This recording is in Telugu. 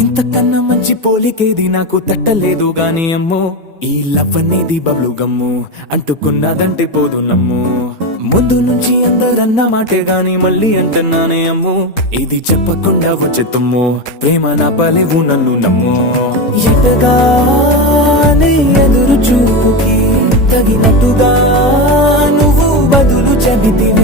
ఇంతకన్నా మంచి పోలికేది నాకు తట్టలేదు గాని అమ్మో, ఈ లవ్ అనేది బబ్లు గమ్ము, అంటుకున్నదంటే పోదు నమ్ము. ముందు నుంచి అందరన్న మాటే గాని మళ్ళీ అంటున్నానే అమ్ము, ఇది చెప్పకుండా వచ్చే తుమ్ము, ప్రేమ నా పలేవు నన్ను నమ్ము. ఎటగానే ఎదురు చూపుకి తగినట్టుగా నువ్వు బదులు చెబితివి.